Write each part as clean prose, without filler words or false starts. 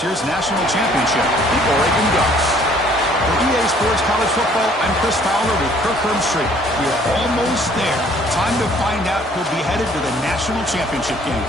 last year's national championship, the Oregon Ducks. For EA Sports College Football, I'm Chris Fowler with Kirk Herbstreit. We're almost there. Time to find out who'll be headed to the national championship game.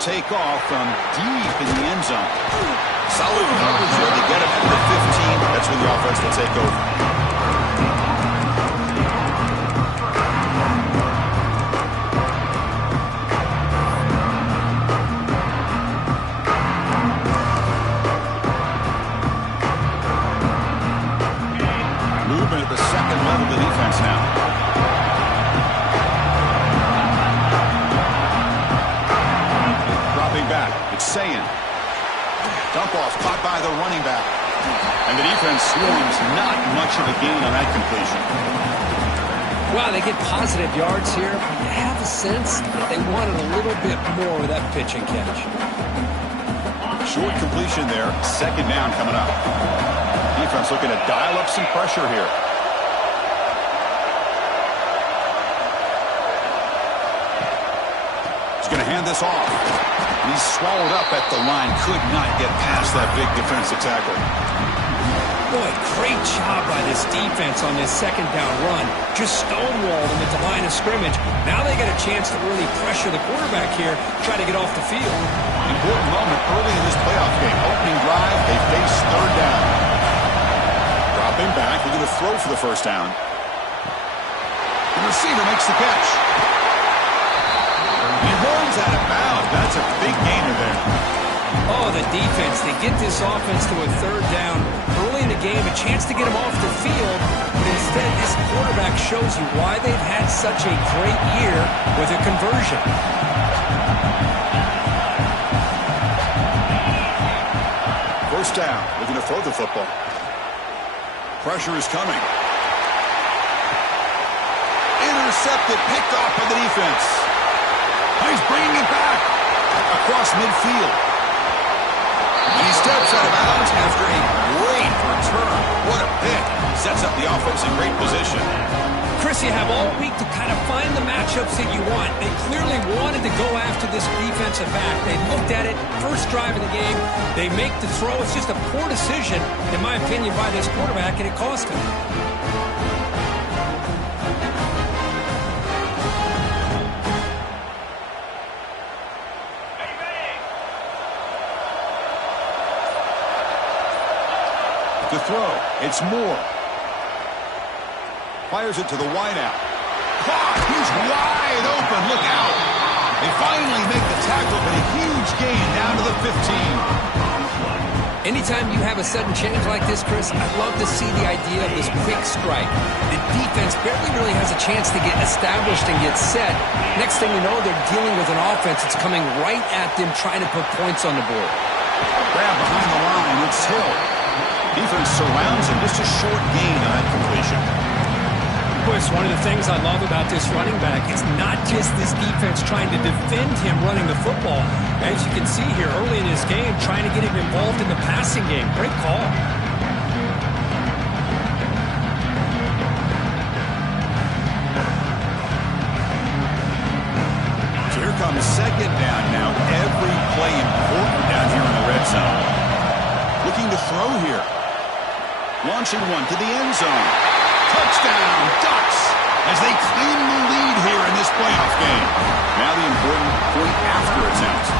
Take off from deep in the end zone. Solid coverage here to get him into the 15. That's when the offense will take over. Movement at the second level of the defense now. Back. It's Sayin. Dump off caught by the running back. And the defense swarms. Not much of a gain on that completion. Wow, they get positive yards here. I have a sense that they wanted a little bit more of that pitch and catch. Short completion there. Second down coming up. Defense looking to dial up some pressure here. He's going to hand this off. He's swallowed up at the line. Could not get past that big defensive tackle. Boy, great job by this defense on this second down run. Just stonewalled him at the line of scrimmage. Now they got a chance to really pressure the quarterback here, try to get off the field. Important moment early in this playoff game. Opening drive, they face third down. Dropping back, they're going to throw for the first down. The receiver makes the catch. He rolls out of bounds. That's a big gainer there. Oh, the defense. They get this offense to a third down early in the game, a chance to get them off the field. But instead, this quarterback shows you why they've had such a great year with a conversion. First down. Looking to throw the football. Pressure is coming. Intercepted. Picked off by the defense. He's bringing it back across midfield. And he steps out of bounds after a great return. What a pick. Sets up the offense in great position. Chris, you have all week to kind of find the matchups that you want. They clearly wanted to go after this defensive back. They looked at it, first drive of the game. They make the throw. It's just a poor decision, in my opinion, by this quarterback, and it cost him. To throw, it's Moore. Fires it to the wideout. Caught! He's wide open. Look out! They finally make the tackle, but a huge gain down to the 15. Anytime you have a sudden change like this, Chris, I'd love to see the idea of this quick strike. The defense barely really has a chance to get established and get set. Next thing you know, they're dealing with an offense that's coming right at them, trying to put points on the board. Grab behind the line. It's Hill. Defense surrounds him. Just a short gain on that completion. Boy, it's one of the things I love about this running back. It's not just this defense trying to defend him running the football. As you can see here early in his game, trying to get him involved in the passing game. Great call. So here comes second down now. Every play important down here in the red zone. Looking to throw here. Launching one to the end zone. Touchdown, Ducks, as they claim the lead here in this playoff game. Now the important point after attempt.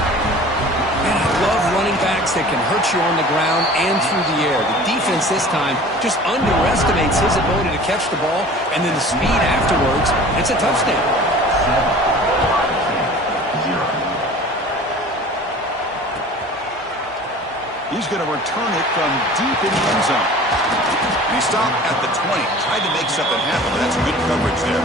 Man, I love running backs that can hurt you on the ground and through the air. The defense this time just underestimates his ability to catch the ball, and then the speed afterwards. It's a touchdown. He's going to return it from deep in the end zone. And he stopped at the 20. Tried to make something happen, but that's good coverage there.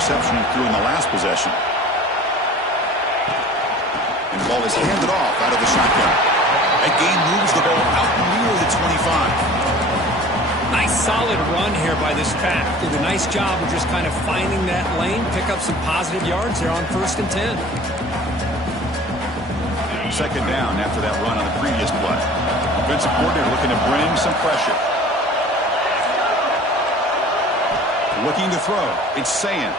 interception he threw in the last possession. And the ball is handed off out of the shotgun. That gain moves the ball out near the 25. Nice solid run here by this pack. Did a nice job of just kind of finding that lane, pick up some positive yards there on 1st and 10. Second down after that run on the previous play. Offensive coordinator looking to bring some pressure. Looking to throw. It's Sayin.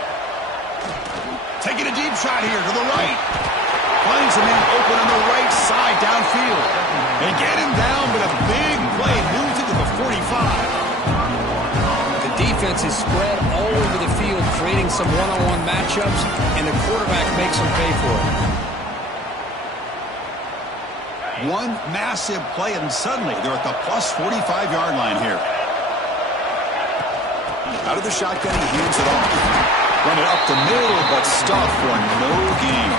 Taking a deep shot here to the right. Finds a man open on the right side downfield. They get him down, but a big play moves it to the 45. The defense is spread all over the field, creating some one-on-one matchups, and the quarterback makes them pay for it. One massive play, and suddenly they're at the plus 45-yard line here. Out of the shotgun, he hands it off. Run it up the middle, but stuffed for no gain.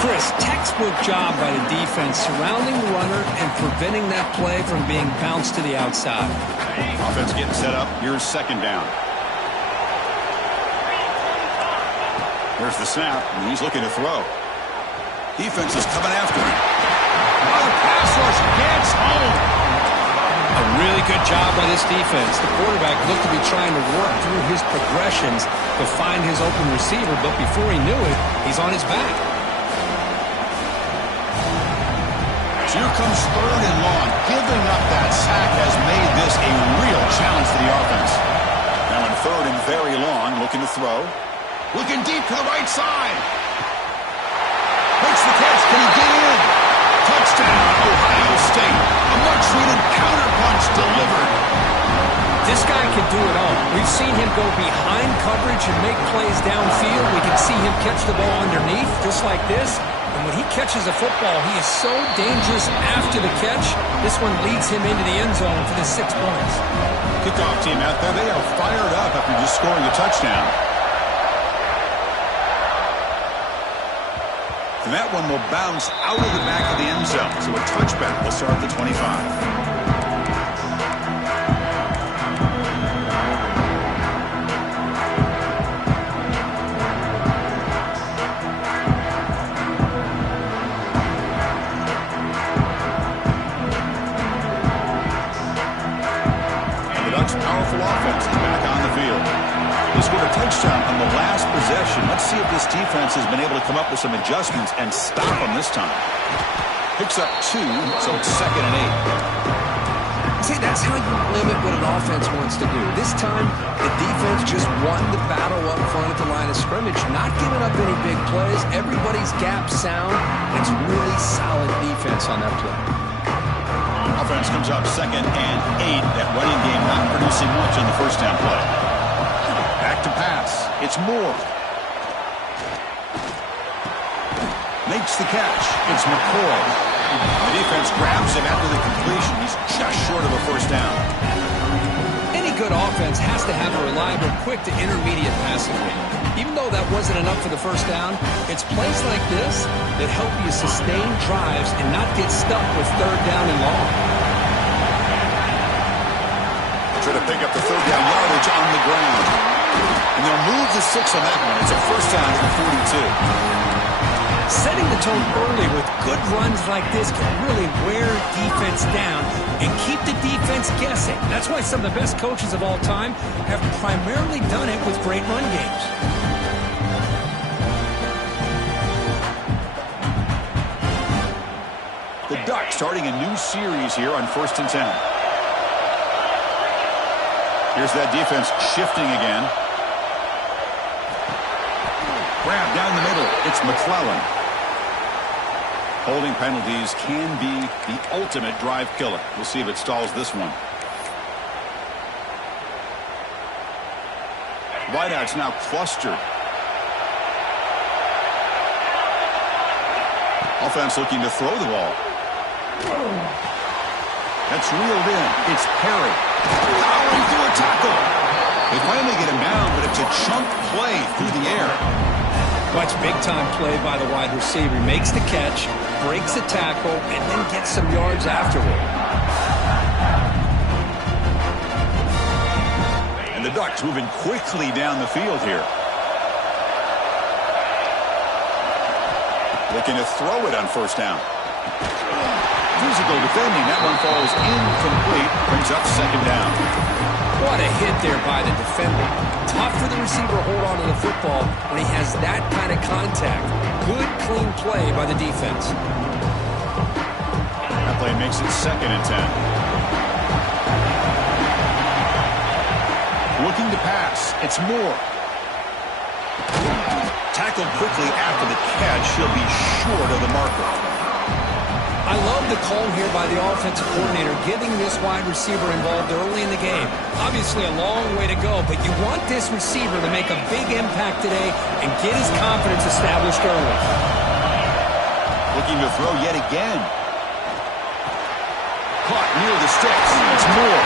Chris, textbook job by the defense surrounding the runner and preventing that play from being bounced to the outside. Offense getting set up. Here's second down. Here's the snap, and he's looking to throw. Defense is coming after him. Oh, the pass rush gets home. A really good job by this defense. The quarterback looked to be trying to work through his progressions to find his open receiver, but before he knew it, he's on his back. Here comes 3rd and long. Giving up that sack has made this a real challenge for the offense. Now in 3rd and very long, looking to throw. Looking deep to the right side. Makes the catch. Can he get in? Touchdown, Ohio State. A much-needed counterpunch delivered. This guy can do it all. We've seen him go behind coverage and make plays downfield. We can see him catch the ball underneath, just like this. And when he catches a football, he is so dangerous after the catch. This one leads him into the end zone for the 6 points. Kickoff team out there, they are fired up after just scoring a touchdown. And that one will bounce out of the back of the end zone. So a touchback will start at the 25. Powerful offense is back on the field. They scored a touchdown on the last possession. Let's see if this defense has been able to come up with some adjustments and stop them this time. Picks up 2, so it's 2nd and 8. See, that's how you limit what an offense wants to do. This time, the defense just won the battle up front at the line of scrimmage, not giving up any big plays. Everybody's gap sound. It's really solid defense on that play. Offense comes up 2nd and 8. That running game not producing much on the first down play. Back to pass. It's Moore. Makes the catch. It's McCoy. The defense grabs him after the completion. He's just short of a first down. Any good offense has to have a reliable, quick to intermediate passing game. Even though that wasn't enough for the first down, it's plays like this that help you sustain drives and not get stuck with 3rd down and long. Try to pick up the 3rd down yardage on the ground. And they'll move the 6 on that one. It's a first down at the 42. Setting the tone early with good runs like this can really wear defense down and keep the defense guessing. That's why some of the best coaches of all time have primarily done it with great run games. The Ducks starting a new series here on 1st and 10. Here's that defense shifting again. Grab down the middle. It's McClellan. Holding penalties can be the ultimate drive killer. We'll see if it stalls this one. Wideouts now clustered. Offense looking to throw the ball. That's reeled in. It's Perry. Powering through a tackle. They finally get him down, but it's a chunk play through the air. Watch big-time play by the wide receiver. He makes the catch, breaks the tackle, and then gets some yards afterward. And the Ducks moving quickly down the field here. Looking to throw it on first down. Physical defending. That one falls incomplete. Brings up second down. What a hit there by the defender. Tough for the receiver to hold on to the football when he has that kind of contact. Good, clean play by the defense. That play makes it 2nd and 10. Looking to pass. It's Moore. Tackled quickly after the catch. He'll be short of the marker. I love the call here by the offensive coordinator, getting this wide receiver involved early in the game. Obviously a long way to go, but you want this receiver to make a big impact today and get his confidence established early. Looking to throw yet again. Caught near the sticks. It's Moore.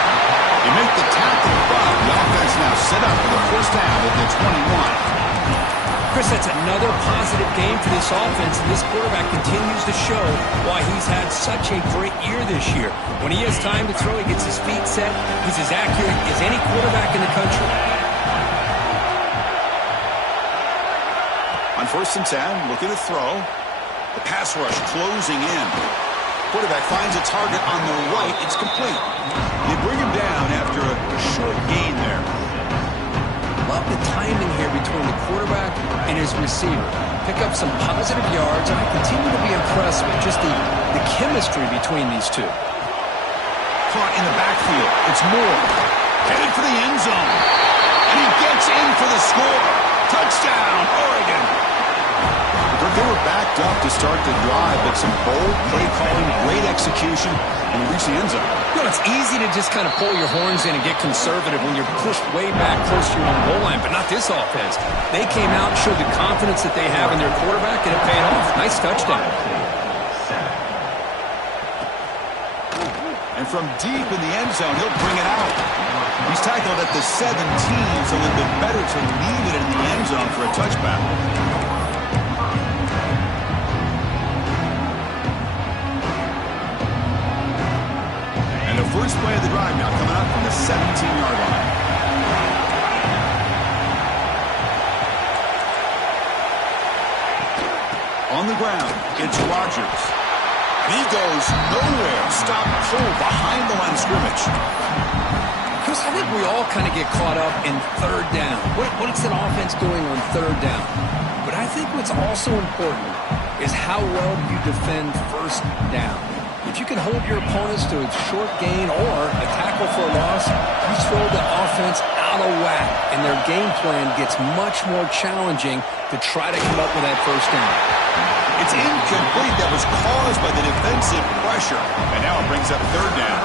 They make the tackle, but the offense now set up for the first down at the 21. Chris, that's another positive game for this offense, and this quarterback continues to show why he's had such a great year this year. When he has time to throw, he gets his feet set. He's as accurate as any quarterback in the country. On 1st and 10, looking to throw. The pass rush closing in. Quarterback finds a target on the right. It's complete. They bring him down after a short gain there. Love the timing here between the quarterback and his receiver. Pick up some positive yards, and I continue to be impressed with just the chemistry between these two. Caught in the backfield. It's Moore. Headed for the end zone. And he gets in for the score. Touchdown, Oregon. They were backed up to start the drive, but some bold play calling, great execution, and reach the end zone. You know, it's easy to just kind of pull your horns in and get conservative when you're pushed way back close to your own goal line, but not this offense. They came out and showed the confidence that they have in their quarterback, and it paid off. Nice touchdown. And from deep in the end zone, he'll bring it out. He's tackled at the 17, so it'd been better to leave it in the end zone for a touchback. And the first play of the drive now coming up from the 17-yard line. On the ground, it's Rodgers. He goes nowhere. Stop pull behind the line of scrimmage. Chris, I think we all kind of get caught up in third down. What is an offense doing on third down? But I think what's also important is how well you defend first down. If you can hold your opponents to a short gain or a tackle for a loss, you throw the offense out of whack, and their game plan gets much more challenging to try to come up with that first down. It's incomplete. That was caused by the defensive pressure, and now it brings up third down.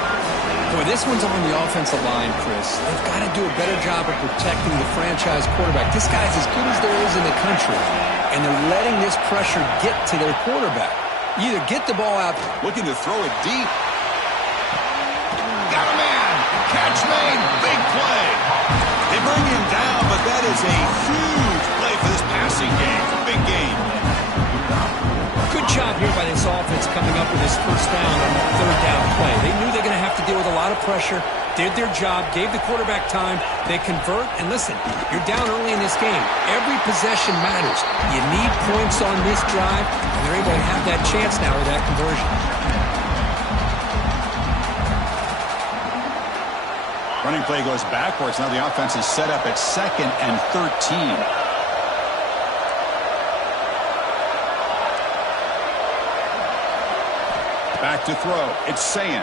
Boy, this one's on the offensive line, Chris. They've got to do a better job of protecting the franchise quarterback. This guy's as good as there is in the country, and they're letting this pressure get to their quarterback. You either get the ball out. Looking to throw it deep. Got a man. Catch made. Big play. They bring him down, but that is a huge play for this passing game. Big game. Good job here by this offense coming up with this first down on the third down play. They knew they're going to have to deal with a lot of pressure, did their job, gave the quarterback time. They convert, and listen, you're down early in this game. Every possession matters. You need points on this drive, and they're able to have that chance now with that conversion. Running play goes backwards. Now the offense is set up at 2nd and 13. Back to throw. It's Sayan.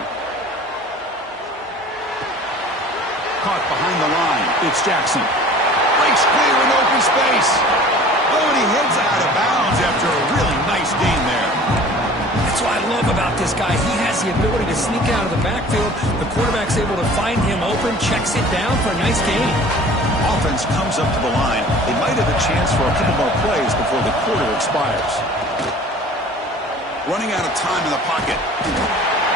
Caught behind the line. It's Jackson. Breaks clear in open space. Oh, and he heads out of bounds after a really nice gain there. That's what I love about this guy. He has the ability to sneak out of the backfield. The quarterback's able to find him open, checks it down for a nice gain. Offense comes up to the line. They might have a chance for a couple more plays before the quarter expires. Running out of time in the pocket.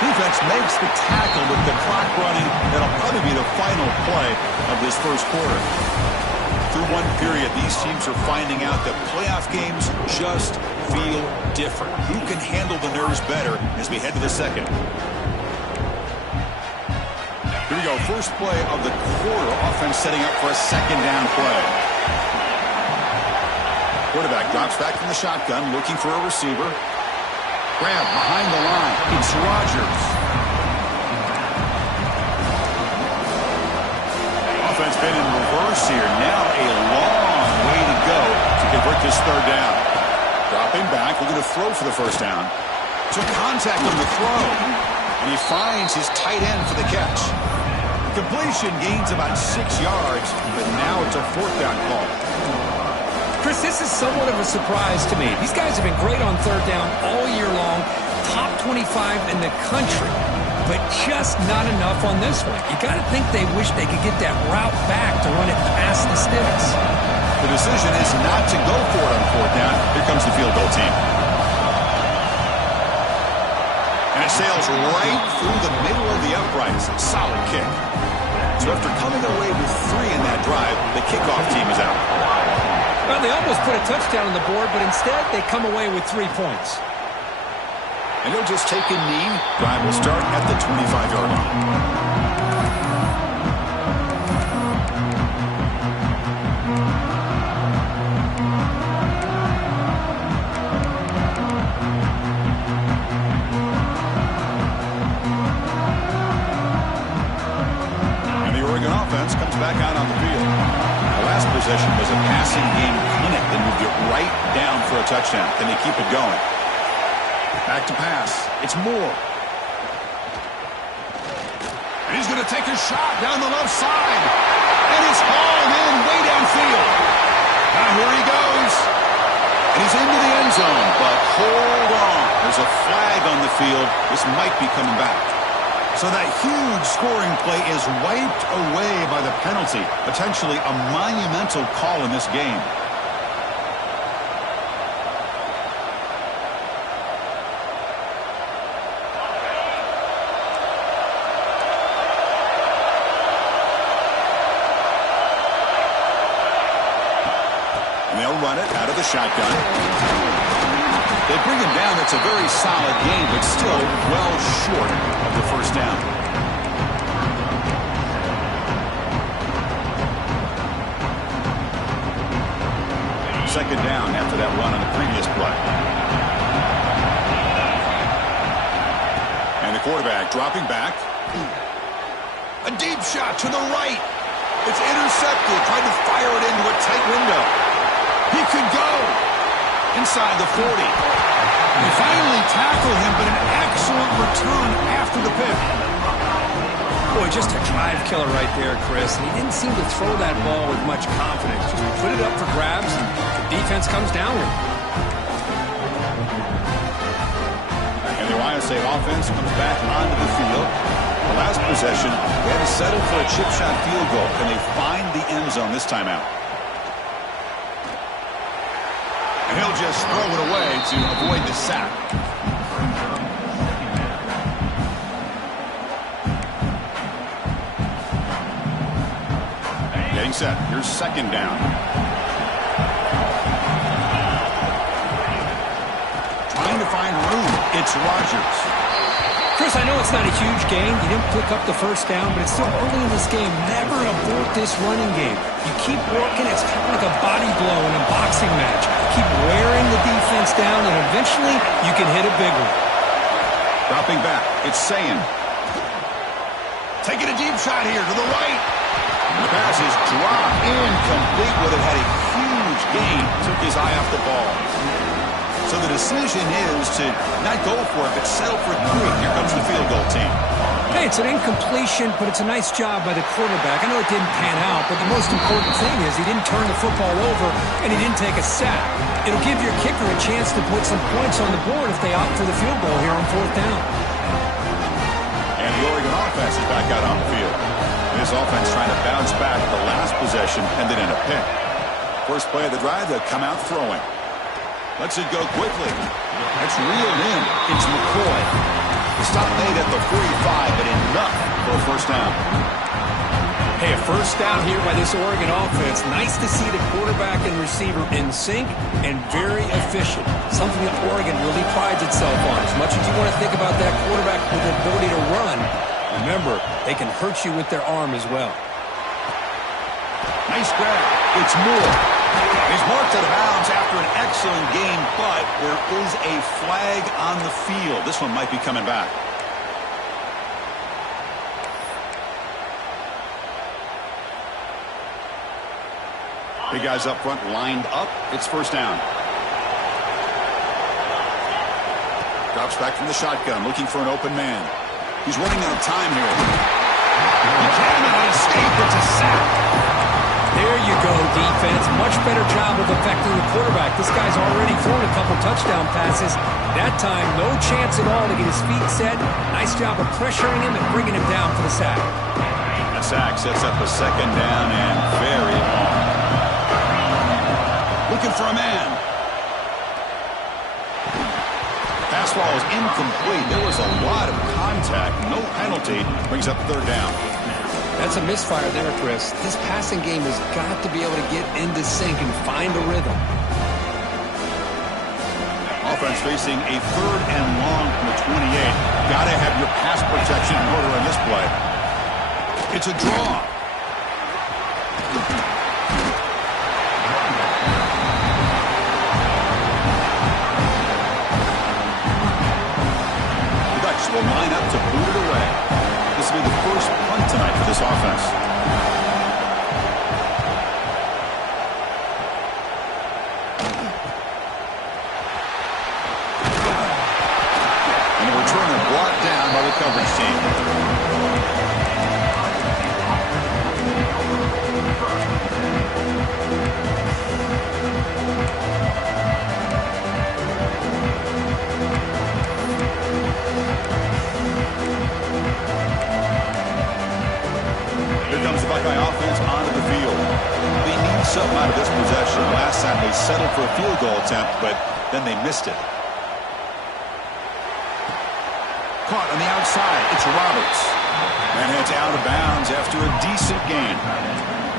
Defense makes the tackle with the clock running. That'll probably be the final play of this first quarter. Through one period, these teams are finding out that playoff games just feel different. Who can handle the nerves better as we head to the second? Here we go. First play of the quarter. Offense setting up for a second down play. quarterback drops back from the shotgun, looking for a receiver. Grab behind the line. It's Rodgers. Offense been in reverse here. Now a long way to go to convert this third down. Dropping back, we're going to throw for the first down. Took contact on the throw, and he finds his tight end for the catch. Completion gains about 6 yards, but now it's a fourth down call. Chris, this is somewhat of a surprise to me. These guys have been great on third down all year long, top 25 in the country, but just not enough on this one. You got to think they wish they could get that route back to run it past the sticks. The decision is not to go for it on fourth down. Here comes the field goal team. And it sails right through the middle of the uprights. Solid kick. So after coming away with 3 in that drive, the kickoff team is out. Well, they almost put a touchdown on the board, but instead they come away with 3 points. And they'll just take a knee. Drive will start at the 25-yard line. Back out on the field. The last possession was a passing game clinic that moved it right down for a touchdown. Can they keep it going? Back to pass. It's Moore. And he's going to take a shot down the left side. And it's hauled in way downfield. Now here he goes. And he's into the end zone. But hold on. There's a flag on the field. This might be coming back. So that huge scoring play is wiped away by the penalty. Potentially a monumental call in this game. And they'll run it out of the shotgun. They bring him down. It's a very solid game, but still well short of the first down. Second down after that run on the previous play. And the quarterback dropping back. A deep shot to the right. It's intercepted. Trying to fire it into a tight window. He could go inside the 40. They finally tackle him, but an excellent return after the pick. Boy, just a drive killer right there, Chris. And he didn't seem to throw that ball with much confidence. Just put it up for grabs, and the defense comes down with it. And the Ohio State offense comes back onto the field. The last possession, they had to settle for a chip shot field goal. Can they find the end zone this time out? And he'll just throw it away to avoid the sack. Getting set. Here's second down. Trying to find room. It's Rodgers. Chris, I know it's not a huge gain. You didn't pick up the first down, but it's still early in this game. Never abort this running game. You keep working. It's kind of like a body blow in a boxing match. Keep wearing the defense down, and eventually you can hit a big one. Dropping back. It's Sayin. Taking a deep shot here to the right. And the pass is dropped incomplete with it. Had a huge gain. Took his eye off the ball. So the decision is to not go for it, but settle for 3. Here comes the field goal team. Hey, it's an incompletion, but it's a nice job by the quarterback. I know it didn't pan out, but the most important thing is he didn't turn the football over, and he didn't take a sack. It'll give your kicker a chance to put some points on the board if they opt for the field goal here on fourth down. And the Oregon offense is back out on the field. This offense trying to bounce back. The last possession ended in a pick. First play of the drive, they'll come out throwing. Lets it go quickly. It's reeled in. It's McCoy. The stop made at the 45, but enough for a first down. Hey, a first down here by this Oregon offense. Nice to see the quarterback and receiver in sync and very efficient. Something that Oregon really prides itself on. As much as you want to think about that quarterback with the ability to run, remember, they can hurt you with their arm as well. Nice grab. It's Moore. He's marked out of bounds after an excellent game, but there is a flag on the field. This one might be coming back. Big guys up front lined up. It's first down. Drops back from the shotgun, looking for an open man. He's running out of time here. He cannot escape. It's a sack. There you go, defense. Much better job of affecting the quarterback. This guy's already thrown a couple touchdown passes. That time, no chance at all to get his feet set. Nice job of pressuring him and bringing him down for the sack. That sack sets up a second down and very long. Looking for a man. Pass ball is incomplete. There was a lot of contact. No penalty. Brings up third down. That's a misfire there, Chris. This passing game has got to be able to get into sync and find a rhythm. Offense facing a third and long from the 28. Got to have your pass protection in order on this play. It's a draw. Will line up to boot it away. This will be the first punt tonight for this offense. And the returner brought down by the coverage team. Buckeye offense onto the field. They need something out of this possession. Last time they settled for a field goal attempt, but then they missed it. Caught on the outside. It's Roberts. And heads out of bounds after a decent gain.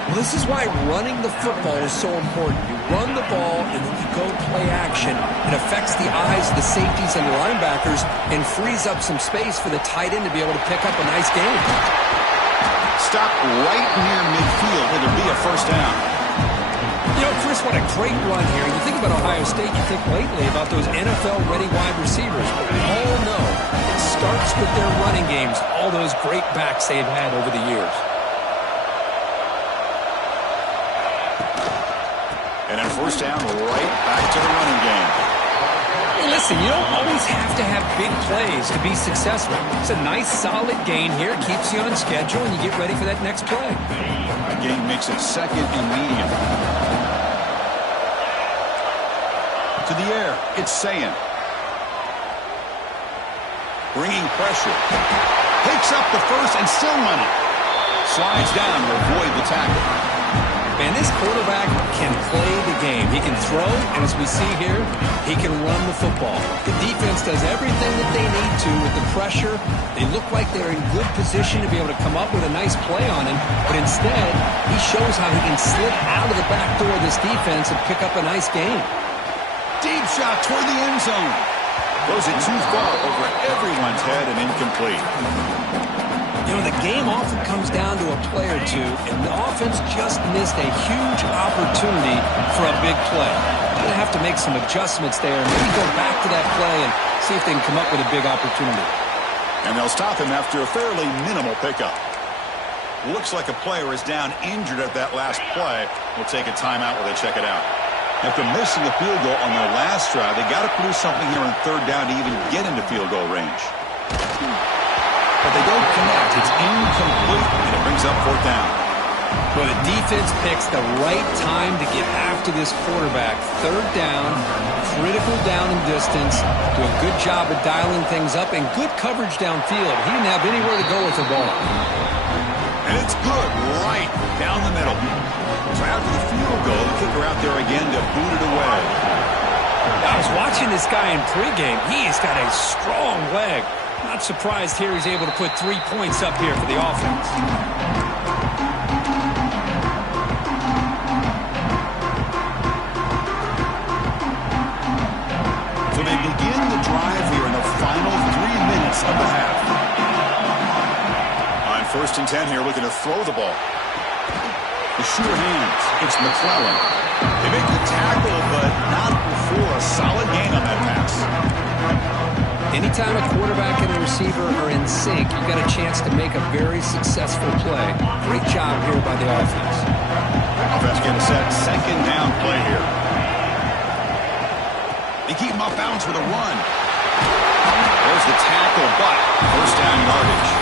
Well, this is why running the football is so important. You run the ball and then you go play action. It affects the eyes of the safeties and the linebackers and frees up some space for the tight end to be able to pick up a nice gain. Stop right near midfield. Will there be a first down? You know, Chris, what a great run here. You think about Ohio State, you think lately about those NFL-ready wide receivers. But we all know it starts with their running games, all those great backs they've had over the years. And then first down, right back to the running game. Hey, listen, you don't always have to have big plays to be successful. It's a nice, solid gain here. It keeps you on schedule, and you get ready for that next play. That gain makes it second and medium. To the air, it's Sayin. Bringing pressure. Takes up the first and still running. Slides down to avoid the tackle. Man, this quarterback can play the game. He can throw, and as we see here, he can run the football. The defense does everything that they need to with the pressure. They look like they're in good position to be able to come up with a nice play on him, but instead, he shows how he can slip out of the back door of this defense and pick up a nice gain. Deep shot toward the end zone. Throws it too far over everyone's head and incomplete. You know, the game often comes down to a play or two, and the offense just missed a huge opportunity for a big play. They're going to have to make some adjustments there and maybe go back to that play and see if they can come up with a big opportunity. And they'll stop him after a fairly minimal pickup. Looks like a player is down injured at that last play. We'll take a timeout while they check it out. After missing the field goal on their last drive, they got to produce something here on third down to even get into field goal range. But they don't connect. It's incomplete, and it brings up fourth down. Well, the defense picks the right time to get after this quarterback. Third down, critical down in distance, do a good job of dialing things up, and good coverage downfield. He didn't have anywhere to go with the ball. And it's good right down the middle. So after the field goal, the kicker out there again to boot it away. I was watching this guy in pregame. He has got a strong leg. Not surprised here he's able to put 3 points up here for the offense. So they begin the drive here in the final 3 minutes of the half. On 1st and 10 here, looking to throw the ball. The sure hands. It's McClellan. They make the tackle, but not before a solid gain on that pass. Anytime a quarterback and a receiver are in sync, you got a chance to make a very successful play. Great job here by the offense. Offense getting set. Second down play here. They keep him off balance with a run. There's the tackle, but first down yardage.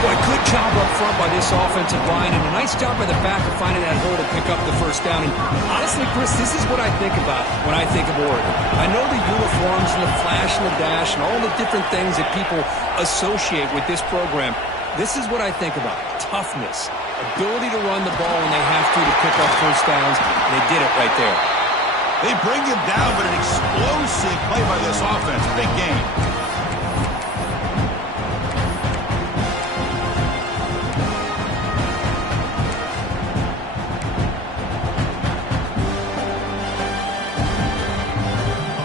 Boy, good job up front by this offensive line, and a nice job by the back of finding that hole to pick up the first down. And honestly, Chris, this is what I think about when I think of Oregon. I know the uniforms and the flash and the dash and all the different things that people associate with this program. This is what I think about. Toughness, ability to run the ball when they have to pick up first downs, and they did it right there. They bring him down, but an explosive play by this offense. Big game.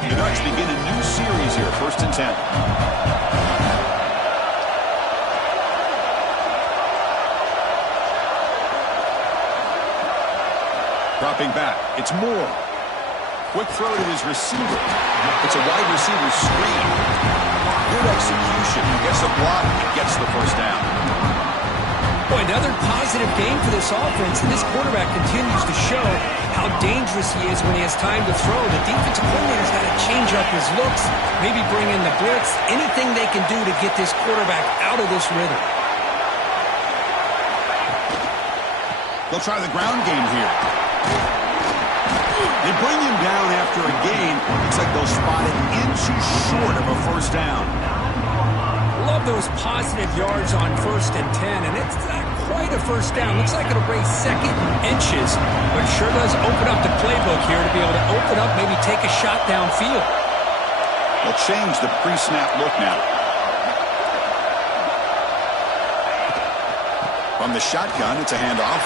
The Ducks begin a new series here, 1st and 10. Dropping back, it's Moore. Quick throw to his receiver. It's a wide receiver screen. Good execution. Gets a block and gets the first down. Boy, another positive game for this offense, and this quarterback continues to show how dangerous he is when he has time to throw. The defensive coordinator's got to change up his looks, maybe bring in the blitz, anything they can do to get this quarterback out of this rhythm. They'll try the ground game here. They bring him down after a gain. Looks like they'll spot it inches short of a first down. Love those positive yards on 1st and 10, and it's not quite a first down. Looks like it'll raise second inches, but sure does open up the playbook here to be able to open up, maybe take a shot downfield. They'll change the pre-snap look now. From the shotgun, it's a handoff.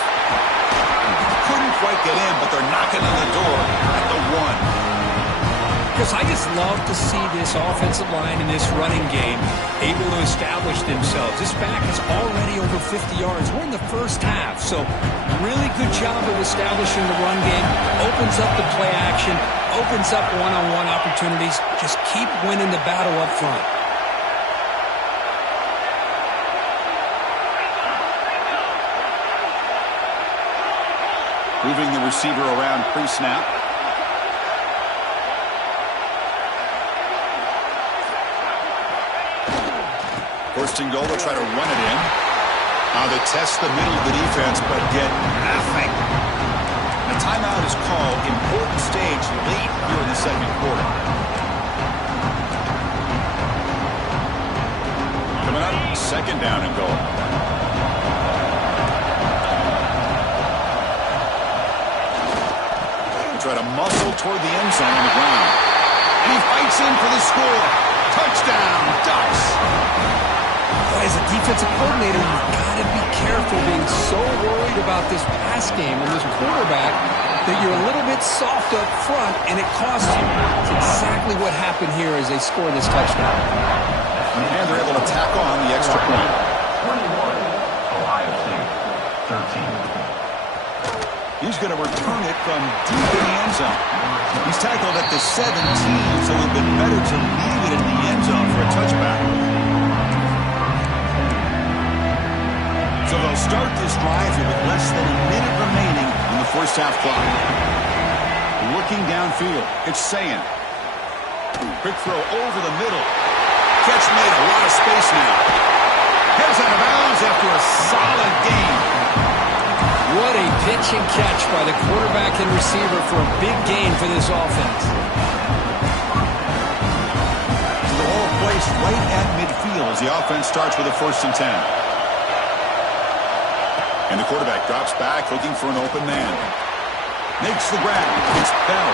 Couldn't quite get in, but they're knocking on the door at the 1. Chris, I just love to see this offensive line and this running game able to establish themselves. This back is already over 50 yards. We're in the first half, so really good job of establishing the run game. Opens up the play action, opens up one-on-one opportunities. Just keep winning the battle up front. Moving the receiver around pre-snap. First and goal, they'll try to run it in. They test the middle of the defense, but get nothing. The timeout is called. Important stage late here in the second quarter. Coming up, second down and goal. Try to muscle toward the end zone on the ground. And he fights in for the score. Touchdown, Ducks. As a defensive coordinator, you've got to be careful being so worried about this pass game and this quarterback that you're a little bit soft up front, and it costs you. It's exactly what happened here as they score this touchdown. And they're able to tack on the extra point. 21, Ohio State, 13. He's going to return it from deep in the end zone. He's tackled at the 17, so it would have been better to leave it in the end zone for a touchback. So they'll start this drive here with less than a minute remaining in the first half clock. Looking downfield, it's Sayin. Quick throw over the middle. Catch made, a lot of space now. Heads out of bounds after a solid gain. What a pitch and catch by the quarterback and receiver for a big gain for this offense. The ball placed right at midfield as the offense starts with a 1st and 10. And the quarterback drops back looking for an open man. Makes the grab. It's Bell.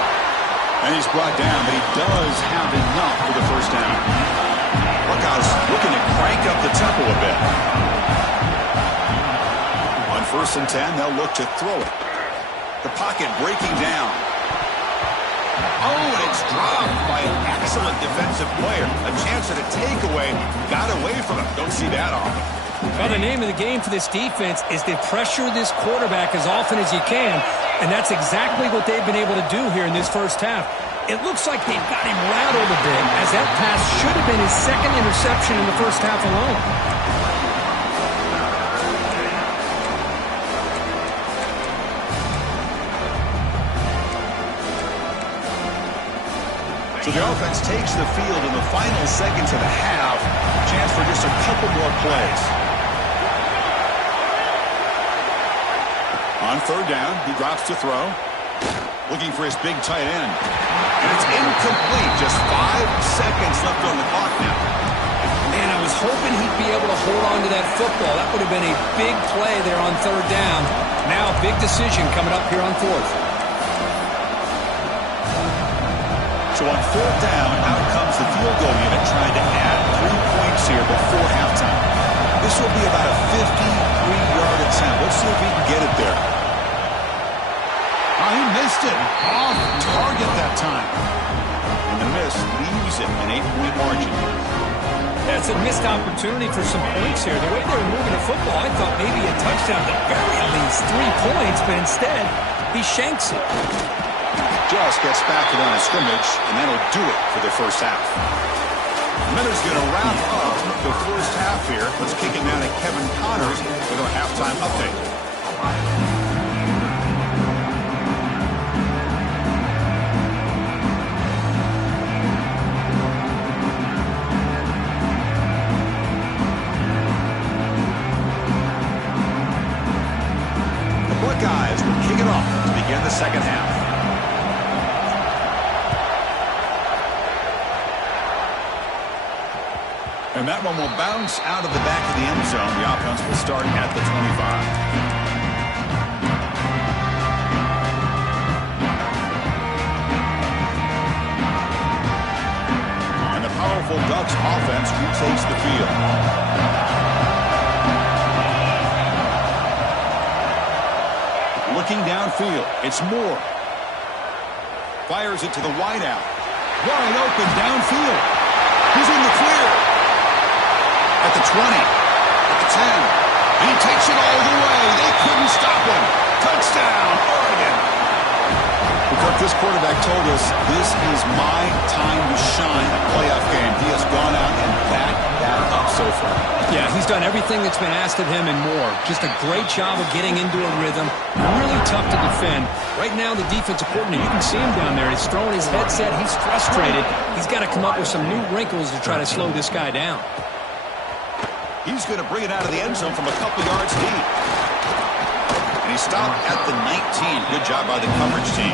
And he's brought down, but he does have enough for the first down. Buckeyes looking to crank up the tempo a bit. On 1st and 10, they'll look to throw it. The pocket breaking down. Oh, and it's dropped by an excellent defensive player. A chance at a takeaway. Got away from him. Don't see that often. Well, the name of the game for this defense is to pressure this quarterback as often as you can, and that's exactly what they've been able to do here in this first half. It looks like they've got him rattled a bit, as that pass should have been his second interception in the first half alone. So the offense takes the field in the final seconds of the half. Chance for just a couple more plays. On third down, he drops to throw. Looking for his big tight end. And it's incomplete. Just 5 seconds left on the clock now. Man, I was hoping he'd be able to hold on to that football. That would have been a big play there on third down. Now a big decision coming up here on fourth. So on fourth down, out comes the field goal unit trying to add 3 points here before halftime. This will be about a 53-yard attempt. Let's see if he can get it there. Oh, he missed it. Off target that time. And the miss leaves it an 8-point margin. That's a missed opportunity for some points here. The way they were moving the football, I thought maybe a touchdown, at the very least 3 points, but instead, he shanks it. Just gets back to the line of scrimmage, and that'll do it for the first half. Miller's going to wrap up the first half here. Let's kick it down to Kevin Connors with our halftime update. The Buckeyes will kick it off to begin the second half. And that one will bounce out of the back of the end zone. The offense will start at the 25. And the powerful Ducks offense retakes the field. Looking downfield, it's Moore. Fires it to the wideout. Wide open downfield. He's in the clear. At the 20, at the 10, and he takes it all the way. They couldn't stop him. Touchdown, Oregon. Because this quarterback told us this is my time to shine a playoff game. He has gone out and backed that up so far. Yeah, he's done everything that's been asked of him and more. Just a great job of getting into a rhythm. Really tough to defend. Right now, the defensive coordinator, you can see him down there. He's throwing his headset. He's frustrated. He's got to come up with some new wrinkles to try to slow this guy down. He's going to bring it out of the end zone from a couple yards deep. And he stopped at the 19. Good job by the coverage team.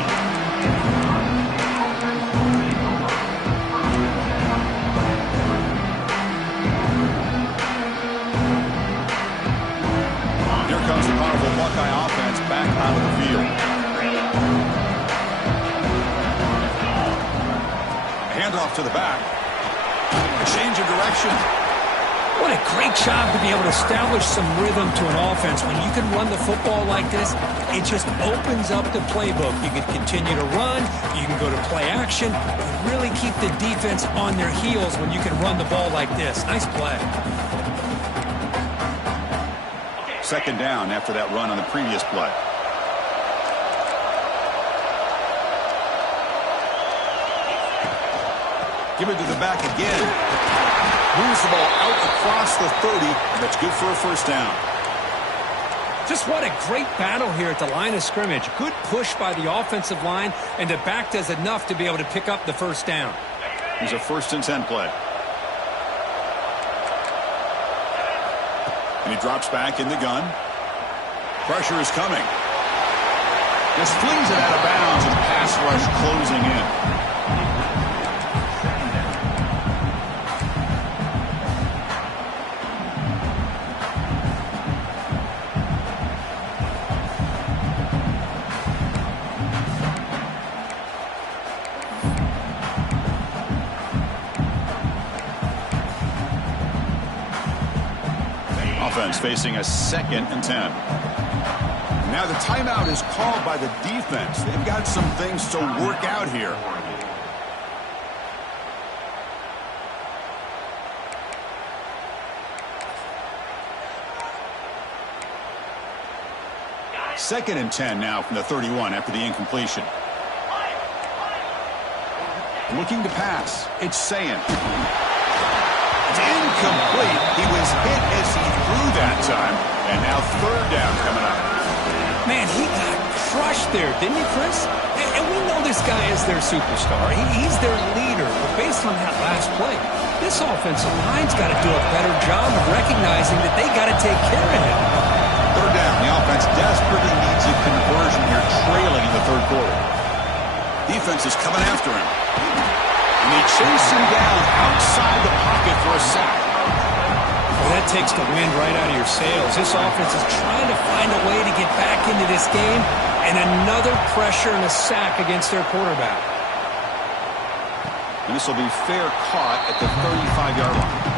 Here comes the powerful Buckeye offense back out of the field. A handoff to the back. A change of direction. What a great job to be able to establish some rhythm to an offense. When you can run the football like this, it just opens up the playbook. You can continue to run. You can go to play action. You really keep the defense on their heels when you can run the ball like this. Nice play. Second down after that run on the previous play. Give it to the back again. Moves the ball out across the 30. That's good for a first down. Just what a great battle here at the line of scrimmage. Good push by the offensive line, and the back does enough to be able to pick up the first down. Here's a 1st and 10 play. And he drops back in the gun. Pressure is coming. Just flings it out of bounds and pass rush closing in. Offense facing a 2nd and 10. Now the timeout is called by the defense. They've got some things to work out here. 2nd and 10 now from the 31 after the incompletion. Looking to pass. It's Sayin. It's incomplete. He was hit as he threw that time. And now 3rd down coming up. Man, he got crushed there, didn't he, Chris? And we know this guy is their superstar. He's their leader. But based on that last play, this offensive line's got to do a better job of recognizing that they got to take care of him. 3rd down. The offense desperately needs a conversion here, trailing in the 3rd quarter. Defense is coming after him. And they chase him down outside the pocket for a sack. Well, that takes the wind right out of your sails. This offense is trying to find a way to get back into this game, and another pressure and a sack against their quarterback. And this will be fair caught at the 35-yard line.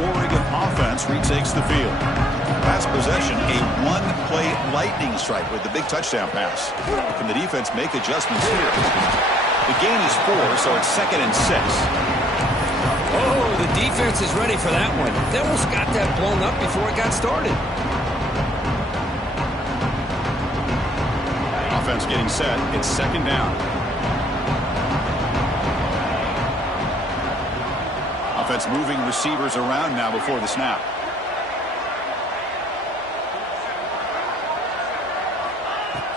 Oregon offense retakes the field. Last possession, a one-play lightning strike with the big touchdown pass. Can the defense make adjustments here? The gain is 4, so it's 2nd and 6. Oh, the defense is ready for that one. They almost got that blown up before it got started. Offense getting set. It's 2nd down. Offense moving receivers around now before the snap.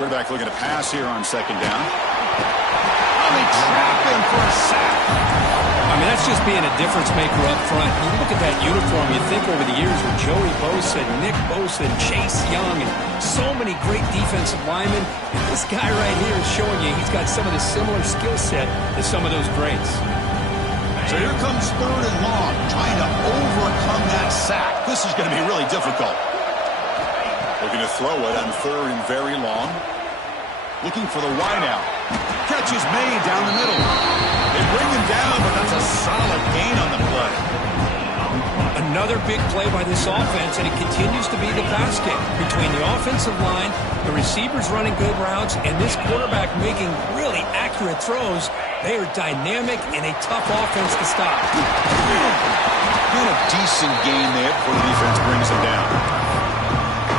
Quarterback looking to pass here on 2nd down. Oh, they trap him for a sack. I mean, that's just being a difference maker up front. You look at that uniform, you think over the years with Joey Bosa, Nick Bosa, and Chase Young, and so many great defensive linemen. And this guy right here is showing you he's got some of the similar skill set to some of those greats. So here comes 3rd and long, trying to overcome that sack. This is going to be really difficult. Looking to throw it on 3rd and very long. Looking for the wideout. Catch is made down the middle. They bring him down, but that's a solid gain on the play. Another big play by this offense, and it continues to be the pass game. Between the offensive line, the receivers running good routes, and this quarterback making really accurate throws, they are dynamic and a tough offense to stop. And a decent gain there before the defense brings him down.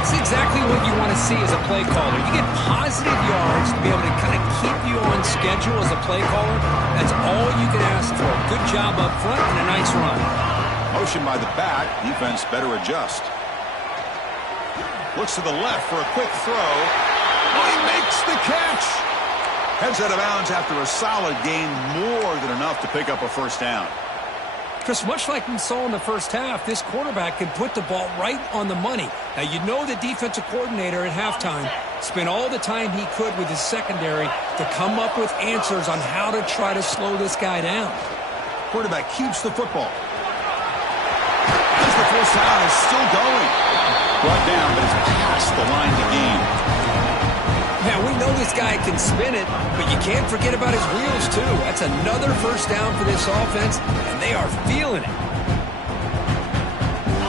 It's exactly what you want to see as a play caller. You get positive yards to be able to kind of keep you on schedule as a play caller. That's all you can ask for. Good job up front and a nice run. Motion by the back. Defense better adjust. Looks to the left for a quick throw. Oh, he makes the catch. Heads out of bounds after a solid gain, more than enough to pick up a 1st down. Chris, much like we saw in the first half, this quarterback can put the ball right on the money. Now, you know the defensive coordinator at halftime spent all the time he could with his secondary to come up with answers on how to try to slow this guy down. Quarterback keeps the football. As the 1st down is still going. Brought down, but it's past the line to gain. Now, we know this guy can spin it, but you can't forget about his wheels, too. That's another 1st down for this offense, and they are feeling it.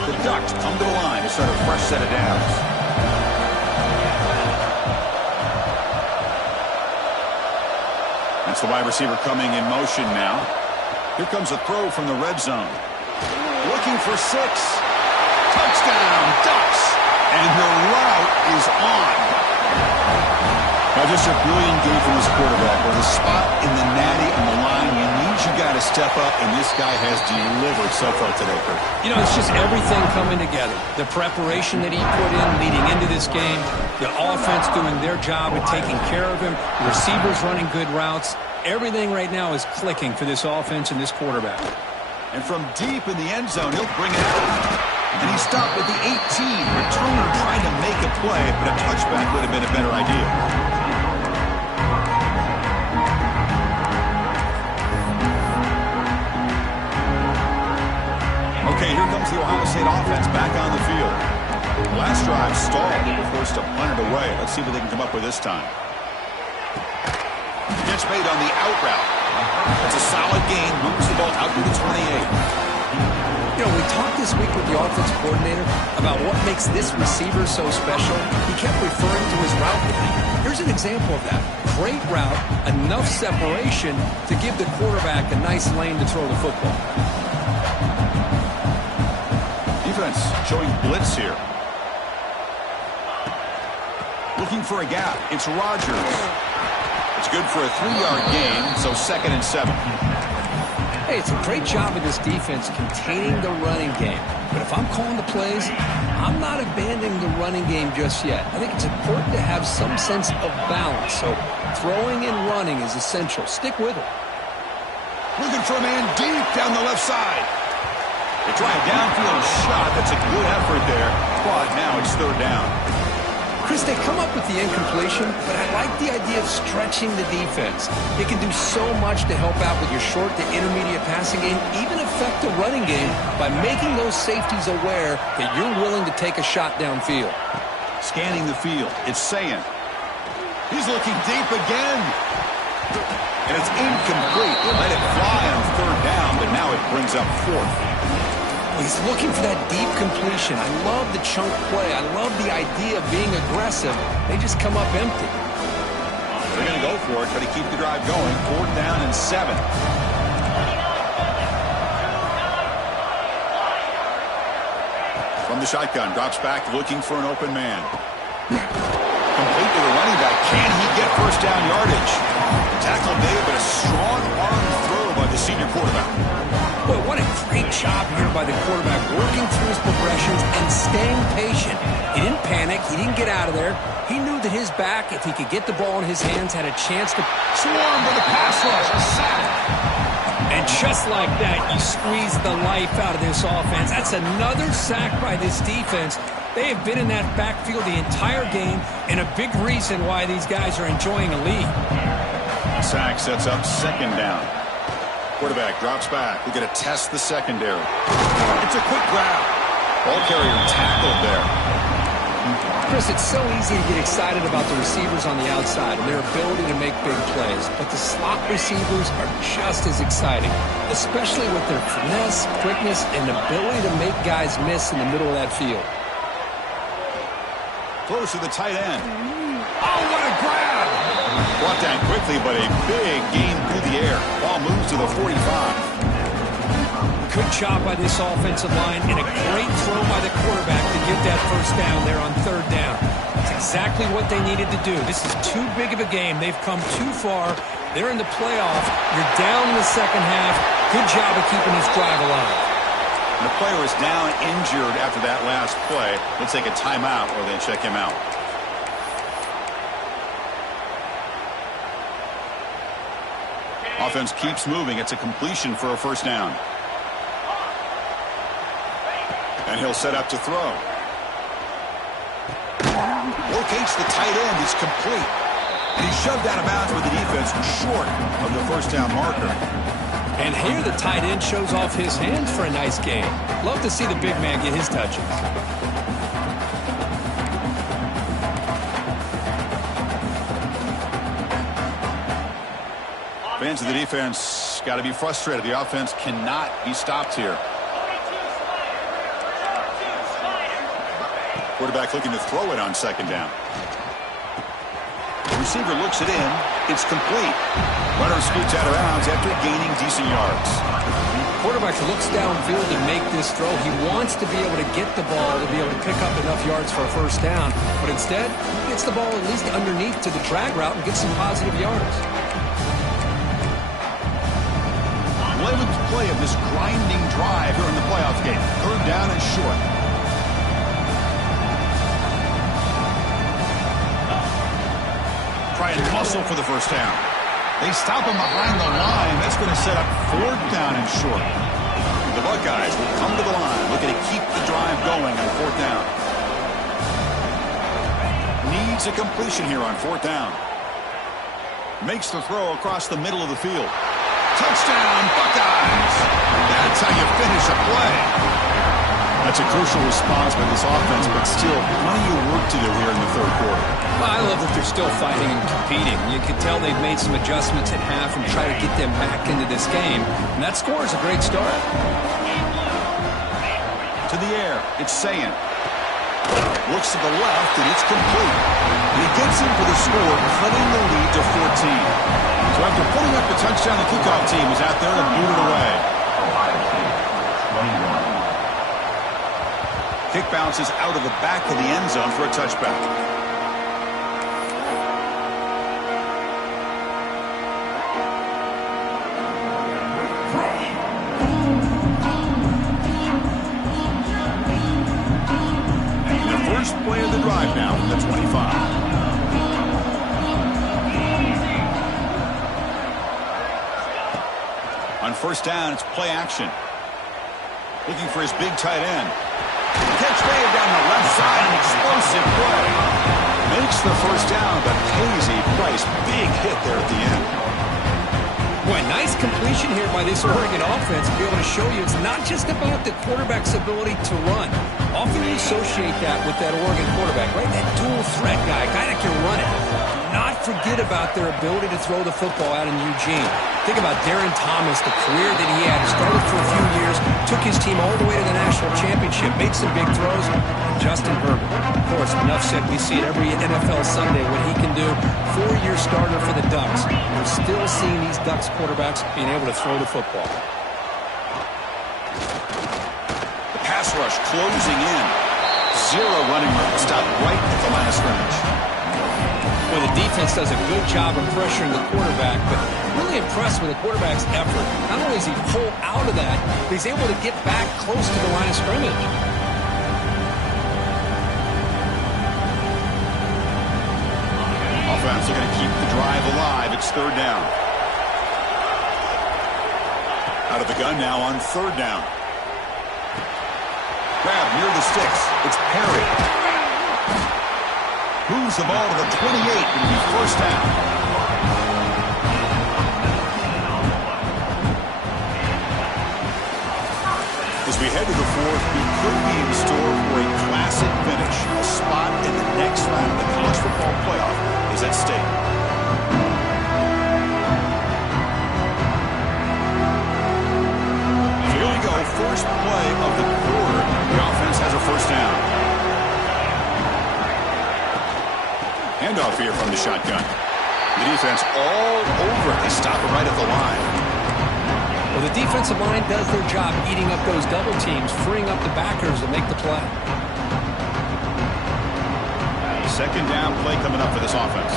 The Ducks come to the line to start a fresh set of downs. That's the wide receiver coming in motion now. Here comes a throw from the red zone. Looking for 6. Touchdown, Ducks! And the route is on. Now, just a brilliant game from this quarterback. With a spot in the natty on the line, you need you got to step up, and this guy has delivered so far today, Kurt. You know, it's just everything coming together. The preparation that he put in leading into this game, the offense doing their job at taking care of him, the receivers running good routes. Everything right now is clicking for this offense and this quarterback. And from deep in the end zone, he'll bring it out. And he stopped at the 18. Returner trying to make a play, but a touchback would have been a better idea. Okay, here comes the Ohio State offense back on the field. Last drive stalled. They were forced to punt it away. Let's see what they can come up with this time. Gets made on the out route. It's a solid gain. Moves the ball out to the 28. You know, we talked this week with the offensive coordinator about what makes this receiver so special. He kept referring to his route running. Here's an example of that. Great route, enough separation to give the quarterback a nice lane to throw the football. Defense showing blitz here. Looking for a gap. It's Rodgers. It's good for a 3-yard gain, so 2nd and 7. Hey, it's a great job of this defense containing the running game. But if I'm calling the plays, I'm not abandoning the running game just yet. I think it's important to have some sense of balance. So throwing and running is essential. Stick with it. Looking for a man deep down the left side. They try a downfield shot. That's a good effort there. But now it's 3rd down. Chris, they come up with the incompletion, but I like the idea of stretching the defense. It can do so much to help out with your short to intermediate passing game, even affect the running game by making those safeties aware that you're willing to take a shot downfield. Scanning the field. It's Sayan. He's looking deep again. And it's incomplete. They let it fly on 3rd down, but now it brings up 4th. He's looking for that deep completion. I love the chunk play. I love the idea of being aggressive. They just come up empty. They're going to go for it, try to keep the drive going. 4th down and 7. From the shotgun, drops back, looking for an open man. Complete to the running back. Can he get 1st down yardage? Tackle made, but a strong arm throw by the senior quarterback. Boy, what a great job here by the quarterback, working through his progressions and staying patient. He didn't panic. He didn't get out of there. He knew that his back, if he could get the ball in his hands, had a chance to swarm with a pass rush. A sack. And just like that, you squeeze the life out of this offense. That's another sack by this defense. They have been in that backfield the entire game, and a big reason why these guys are enjoying a lead. Sack sets up 2nd down. Quarterback drops back. We're going to test the secondary. It's a quick grab. Ball carrier tackled there. Chris, it's so easy to get excited about the receivers on the outside and their ability to make big plays, but the slot receivers are just as exciting, especially with their finesse, quickness, and ability to make guys miss in the middle of that field. Close to the tight end. Oh, what a grab! Brought down quickly, but a big gain through the air. Ball moves to the 45. Good job by this offensive line and a great throw by the quarterback to get that 1st down there on 3rd down. It's exactly what they needed to do. This is too big of a game. They've come too far. They're in the playoff. You're down in the 2nd half. Good job of keeping this drive alive. The player is down injured after that last play. Let's take a timeout or then check him out. Offense keeps moving. It's a completion for a 1st down. And he'll set up to throw. Locates the tight end. He's complete. And he's shoved out of bounds with the defense short of the 1st down marker. And here the tight end shows off his hands for a nice game. Love to see the big man get his touches. Fans of the defense got to be frustrated. The offense cannot be stopped here. Quarterback looking to throw it on 2nd down. The receiver looks it in. It's complete. Runner scoots out of bounds after gaining decent yards. Quarterback looks downfield to make this throw. He wants to be able to get the ball to be able to pick up enough yards for a 1st down. But instead, he gets the ball at least underneath to the drag route and gets some positive yards. 11th play of this grinding drive here in the playoff game. 3rd down and short. Try and muscle for the 1st down. They stop him behind the line. That's going to set up 4th down and short. The Buckeyes will come to the line, looking to keep the drive going on 4th down. Needs a completion here on 4th down. Makes the throw across the middle of the field. Touchdown, Buckeyes! That's how you finish a play. That's a crucial response by this offense, but still plenty of work to do here in the third quarter. Well, I love that they're still fighting and competing. You can tell they've made some adjustments at half and try to get them back into this game. And that score is a great start. To the air, it's Sayan. Looks to the left, and it's complete. And he gets in for the score, cutting the lead to 14. So after putting up the touchdown, the kickoff team is out there and blew it away. Ohio State, 21. Kick bounces out of the back of the end zone for a touchback. The first play of the drive now from the 25. On first down, it's play action. Looking for his big tight end. Catch made down the left side, an explosive play. Makes the first down, but Casey Price, big hit there at the end. Boy, nice completion here by this Oregon offense to be able to show you it's not just about the quarterback's ability to run. Often you associate that with that Oregon quarterback, right? That dual threat guy that can run it. Do not forget about their ability to throw the football out in Eugene. Think about Darren Thomas, the career that he had. Started for a few years, took his team all the way to the national championship, made some big throws. Justin Herbert, of course, enough said. We see it every NFL Sunday what he can do. 4-year starter for the Ducks. We're still seeing these Ducks quarterbacks being able to throw the football. The pass rush closing in. Zero running room. Stopped right at the line of scrimmage. Well, the defense does a good job of pressuring the quarterback, but really impressed with the quarterback's effort. Not only does he pull out of that, but he's able to get back close to the line of scrimmage. Offense looking to keep the drive alive. It's third down. Out of the gun now on third down. Grab near the sticks. It's Perry. Moves the ball to the 28. It'll be first down. As we head to the fourth, we could be in store for a classic finish. A spot in the next round of the college football playoff is at stake. So here we go. First play of the quarter. The offense has a first down. Handoff here from the shotgun. The defense all over it. They stop it right at the line. Well, the defensive line does their job eating up those double teams, freeing up the backers to make the play. Second down play coming up for this offense.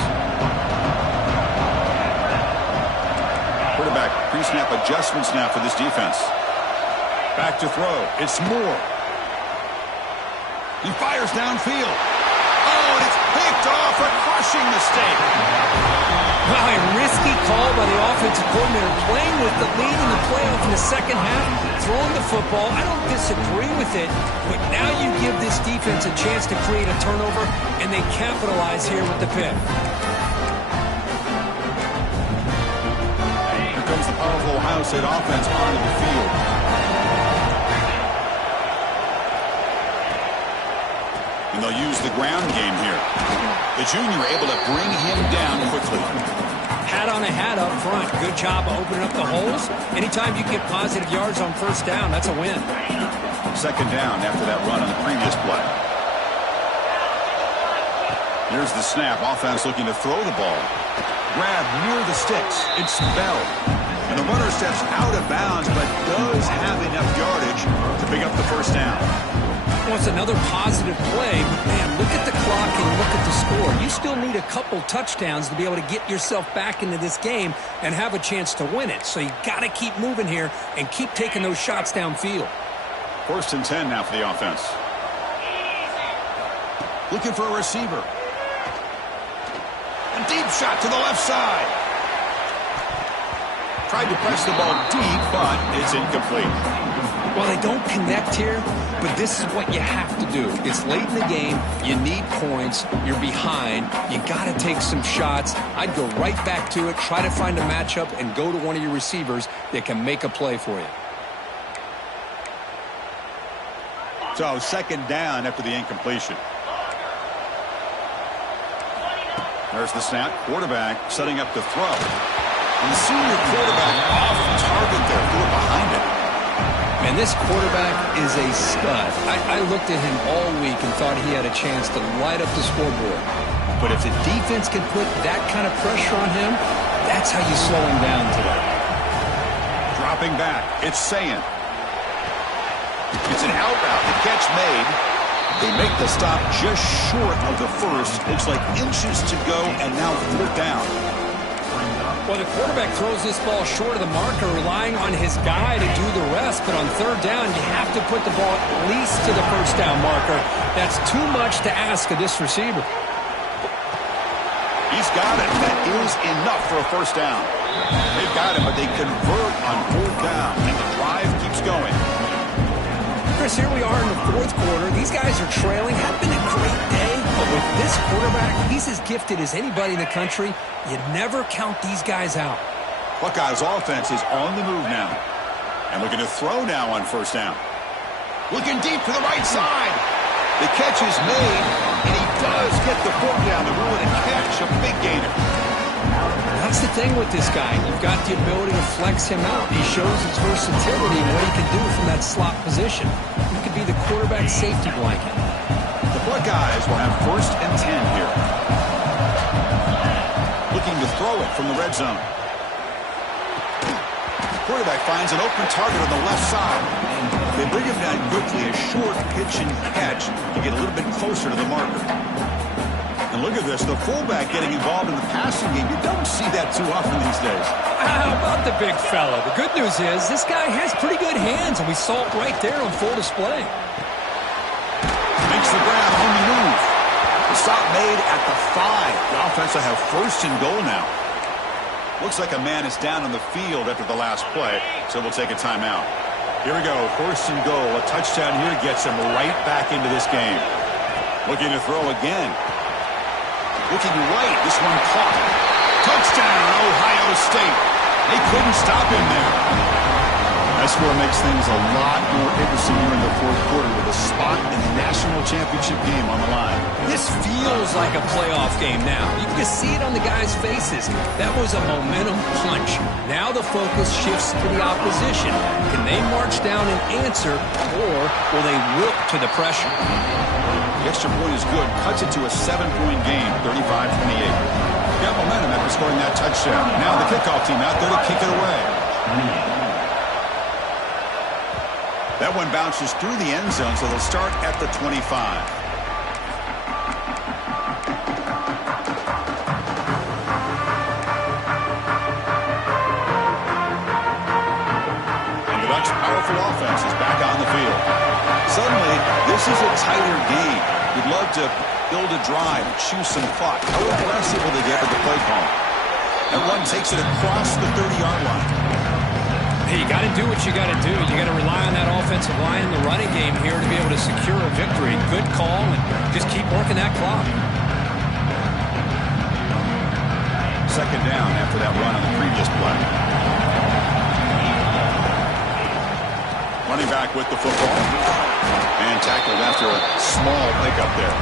Quarterback pre-snap adjustments now for this defense. Back to throw. It's Moore. He fires downfield. Oh, and it's picked off. A crushing mistake. Wow, a risky call by the offensive coordinator, playing with the lead in the playoff in the second half, throwing the football. I don't disagree with it, but now you give this defense a chance to create a turnover, and they capitalize here with the pick. Here comes the powerful Ohio State offense onto the field. And they'll use the ground game here. The junior able to bring him down quickly. Hat on a hat up front. Good job of opening up the holes. Anytime you get positive yards on first down, that's a win. Second down after that run on the previous play. Here's the snap. Offense looking to throw the ball. Grab near the sticks. It's Bell. And the runner steps out of bounds, but does have enough yardage to pick up the first down. Well, it's another positive play, but man, look at the clock and look at the score. You still need a couple touchdowns to be able to get yourself back into this game and have a chance to win it. So you got to keep moving here and keep taking those shots downfield. First and 10 now for the offense. Looking for a receiver. A deep shot to the left side. Tried to press the ball deep, but it's incomplete. Well, they don't connect here, but this is what you have to do. It's late in the game. You need points. You're behind. You got to take some shots. I'd go right back to it, try to find a matchup, and go to one of your receivers that can make a play for you. So second down after the incompletion. There's the snap. Quarterback setting up the throw. And the senior quarterback off target there. Threw it behind it. And this quarterback is a stud. I looked at him all week and thought he had a chance to light up the scoreboard. But if the defense can put that kind of pressure on him, that's how you slow him down today. Dropping back. It's Sayin. It's an out route. The catch made. They make the stop just short of the first. Looks like inches to go, and now fourth down. Well, the quarterback throws this ball short of the marker, relying on his guy to do the rest. But on third down, you have to put the ball at least to the first down marker. That's too much to ask of this receiver. He's got it. That is enough for a first down. They've got it, but they convert on fourth down, and the drive keeps going. Chris, here we are in the fourth quarter. These guys are trailing. Had been a great day, but with this quarterback, he's as gifted as anybody in the country. You never count these guys out. Buckeyes offense is on the move now. And looking to throw now on first down. Looking deep to the right side. The catch is made, and he does get the foot down to rule it a catch, a big gainer. That's the thing with this guy. You've got the ability to flex him out. He shows his versatility and what he can do from that slot position. He could be the quarterback safety blanket. The Buckeyes will have first and 10 here. Looking to throw it from the red zone. Quarterback finds an open target on the left side. They bring him down quickly, a short pitch and catch to get a little bit closer to the marker. And look at this, the fullback getting involved in the passing game. You don't see that too often these days. How about the big fella? The good news is this guy has pretty good hands, and we saw it right there on full display. Makes the ground on the move. The stop made at the 5. The offense will have first and goal now. Looks like a man is down on the field after the last play, so we'll take a timeout. Here we go, first and goal. A touchdown here gets him right back into this game. Looking to throw again. Looking right, this one caught. Touchdown, Ohio State. They couldn't stop him there. That's where it makes things a lot more interesting here in the fourth quarter with a spot in the national championship game on the line. This feels like a playoff game now. You can just see it on the guys' faces. That was a momentum punch. Now the focus shifts to the opposition. Can they march down and answer, or will they wilt to the pressure? The extra point is good. Cuts it to a 7-point game, 35-28. Got momentum after scoring that touchdown. Now the kickoff team out there to kick it away. That one bounces through the end zone, so they'll start at the 25. And the Ducks' powerful offense is back on the field. Suddenly, this is a tighter game. We'd love to build a drive, choose some clock. How aggressive will they get with the play call? That one takes it across the 30-yard line. Hey, you got to do what you got to do. You got to rely on that offensive line in the running game here to be able to secure a victory. Good call, and just keep working that clock. Second down after that run on the previous play. Running back with the football. And tackled after a small pickup there.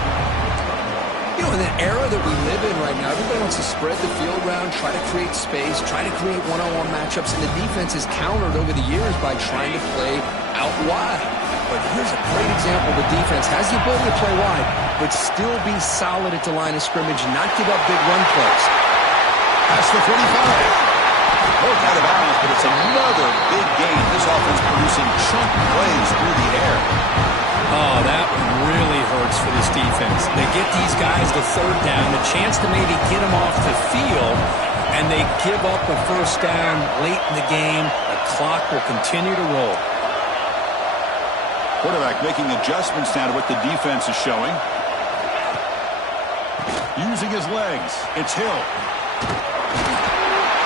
You know, in the era that we live in right now, everybody wants to spread the field around, try to create space, try to create one-on-one matchups, and the defense is countered over the years by trying to play out wide. But here's a great example. The defense has the ability to play wide, but still be solid at the line of scrimmage and not give up big run plays. Past the 45. Both out of bounds, but it's another big game. This offense producing chunk plays through the air. Oh, that really hurts for this defense. They get these guys to third down, a chance to maybe get them off the field, and they give up a first down late in the game. The clock will continue to roll. Quarterback making adjustments now to what the defense is showing. Using his legs. It's Hill.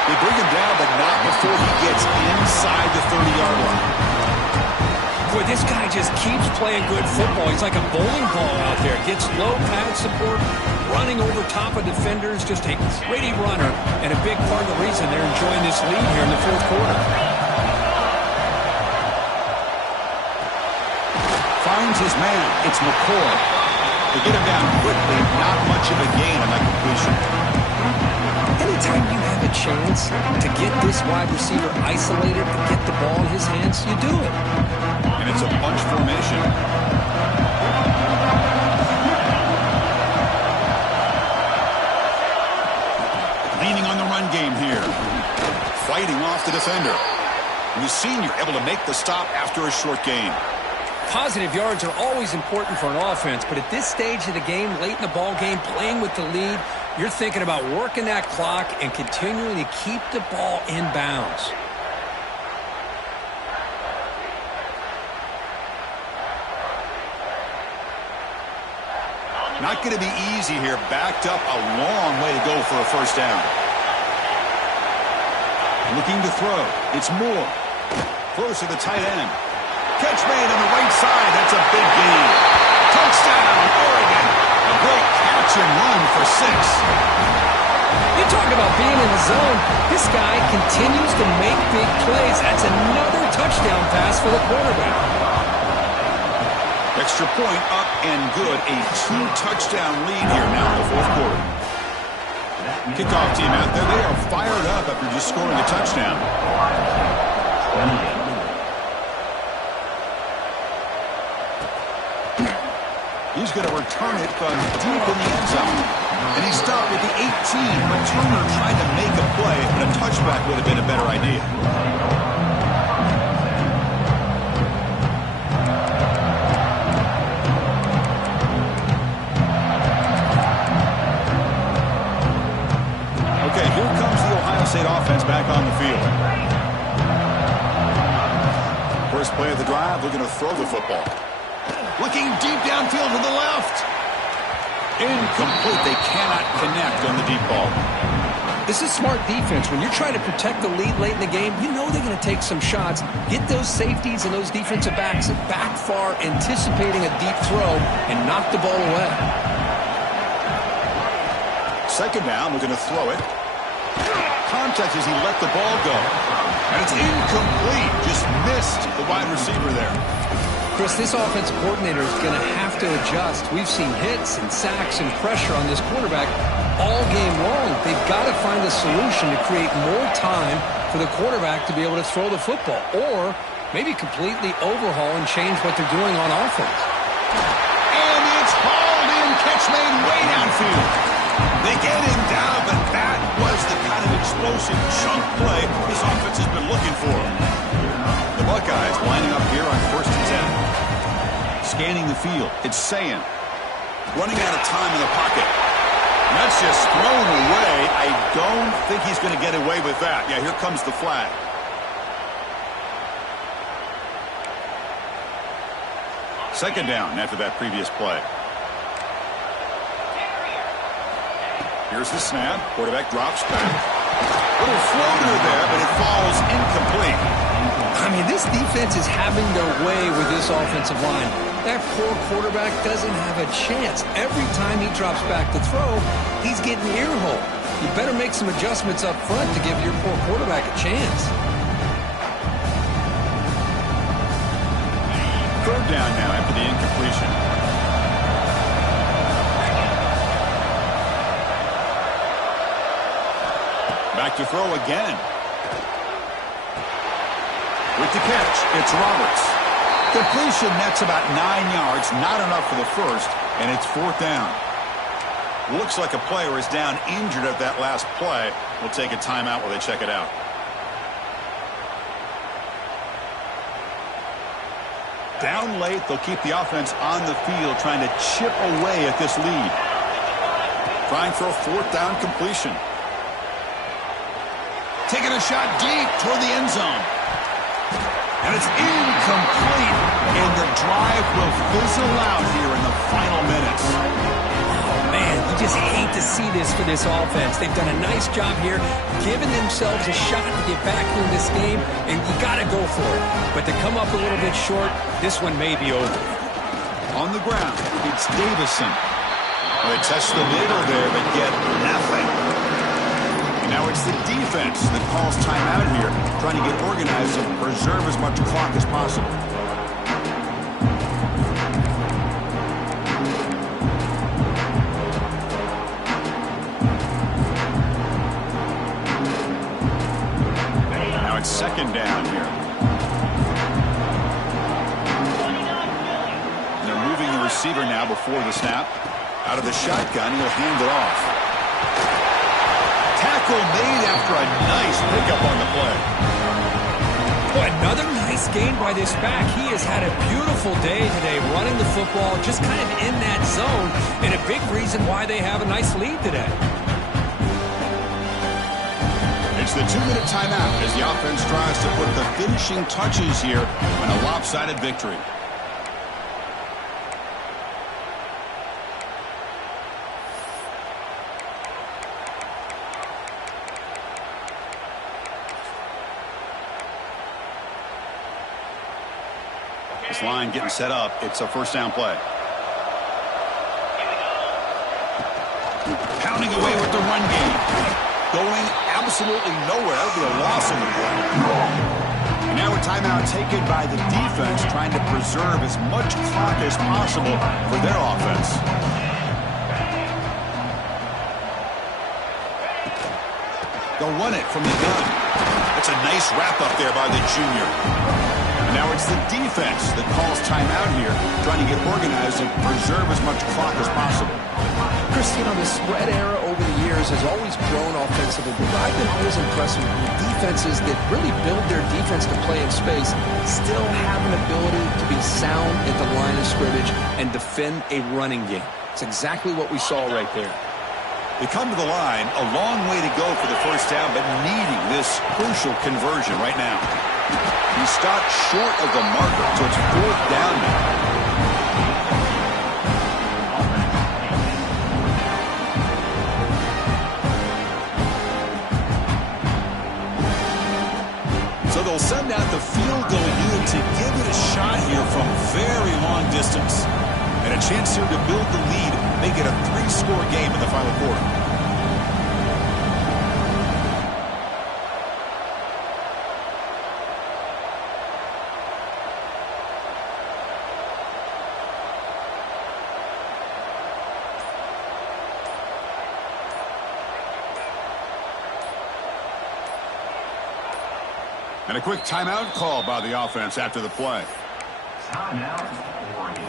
They bring him down, but not before he gets inside the 30-yard line. Boy, this guy just keeps playing good football. He's like a bowling ball out there. Gets low pad support, running over top of defenders. Just a gritty runner, and a big part of the reason they're enjoying this lead here in the fourth quarter. finds his man. It's McCoy. They get him down quickly. Not much of a gain on that completion. Anytime you have a chance to get this wide receiver isolated and get the ball in his hands, you do it. And it's a bunch formation. Leaning on the run game here. Fighting off the defender. And the senior able to make the stop after a short gain. Positive yards are always important for an offense, but at this stage of the game, late in the ball game, playing with the lead, you're thinking about working that clock and continuing to keep the ball in bounds. Not going to be easy here. Backed up a long way to go for a first down. Looking to throw. It's Moore. Throws to the tight end. Catch made on the right side. That's a big gain. Touchdown, Oregon. A great catch and run for 6. You talk about being in the zone. This guy continues to make big plays. That's another touchdown pass for the quarterback. Extra point up and good. A 2-touchdown lead here now in the fourth quarter. Kickoff team out there. They are fired up after just scoring a touchdown. He's going to return it from deep in the end zone. And he stopped at the 18. Returner tried to make a play, but a touchback would have been a better idea. Okay, here comes the Ohio State offense back on the field. First play of the drive, looking to throw the football. Looking deep downfield to the left. Incomplete. They cannot connect on the deep ball. This is smart defense. When you're trying to protect the lead late in the game, you know they're going to take some shots. Get those safeties and those defensive backs back far, anticipating a deep throw, and knock the ball away. Second down, looking to throw it. Contact as he let the ball go. And it's incomplete. Just missed the wide receiver there. Chris, this offensive coordinator is going to have to adjust. We've seen hits and sacks and pressure on this quarterback all game long. They've got to find a solution to create more time for the quarterback to be able to throw the football, or maybe completely overhaul and change what they're doing on offense. And it's hauled in. Catch made way downfield. They get him down, but that was the kind of explosive chunk play this offense has been looking for. The Buckeyes lining up here on 1st and 10. Scanning the field. It's Sayin. Running out of time in the pocket. And that's just thrown away. I don't think he's going to get away with that. Yeah, here comes the flag. Second down after that previous play. Here's the snap. Quarterback drops back. Little floater there, but it falls incomplete. I mean, this defense is having their way with this offensive line. That poor quarterback doesn't have a chance. Every time he drops back to throw, he's getting earholed. You better make some adjustments up front to give your poor quarterback a chance. Third down now after the incompletion. Back to throw again. With the catch, it's Roberts. Completion nets about 9 yards, not enough for the first, and it's 4th down. Looks like a player is down injured at that last play. We'll take a timeout while they check it out. Down late, they'll keep the offense on the field, trying to chip away at this lead. Trying for a 4th down completion. Taking a shot deep toward the end zone. And it's incomplete. And the drive will fizzle out here in the final minutes. Oh, man, you just hate to see this for this offense. They've done a nice job here, giving themselves a shot to get back in this game, and you got to go for it. But to come up a little bit short, this one may be over. On the ground, it's Davison. Well, they test the middle there, but get nothing. Now it's the defense that calls timeout here, trying to get organized and preserve as much clock as possible. on second down here. And they're moving the receiver now before the snap. Out of the shotgun, he'll hand it off. Tackle made after a nice pickup on the play. Boy, another nice gain by this back. He has had a beautiful day today running the football, just kind of in that zone, and a big reason why they have a nice lead today. It's the 2-minute timeout as the offense tries to put the finishing touches here on a lopsided victory. This line getting set up. It's a first down play. Pounding away with the run game. Going absolutely nowhere. That'll be a loss in the play. And now a timeout taken by the defense, trying to preserve as much clock as possible for their offense. They'll run it from the gun. That's a nice wrap up there by the junior. Now it's the defense that calls timeout here, trying to get organized and preserve as much clock as possible. Chris, you know, the spread era over the years has always grown offensively, but I've been always impressed with defenses that really build their defense to play in space, still have an ability to be sound at the line of scrimmage and defend a running game. It's exactly what we saw right there. They come to the line, a long way to go for the first down, but needing this crucial conversion right now. He stopped short of the marker, so it's fourth down now. So they'll send out the field goal unit to give it a shot here from very long distance. And a chance here to build the lead, make it a 3-score game in the final quarter. And a quick timeout call by the offense after the play. Timeout, Oregon.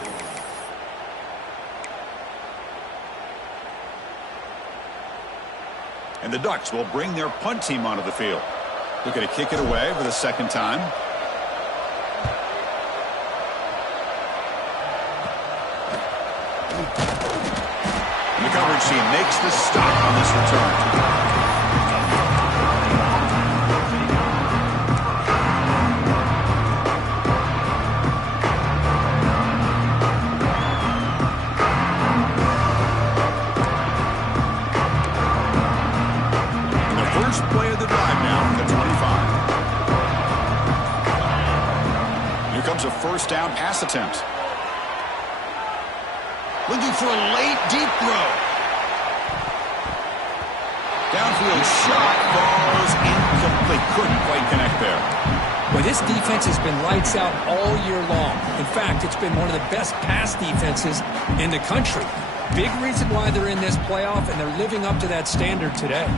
And the Ducks will bring their punt team onto the field. Looking to kick it away for the second time. And the coverage team makes the stop on this return. Play of the drive now at the 25. Here comes a first down pass attempt. Looking for a late deep throw. Downfield shot falls incomplete. Couldn't quite connect there. Well, this defense has been lights out all year long. In fact, it's been one of the best pass defenses in the country. Big reason why they're in this playoff, and they're living up to that standard today.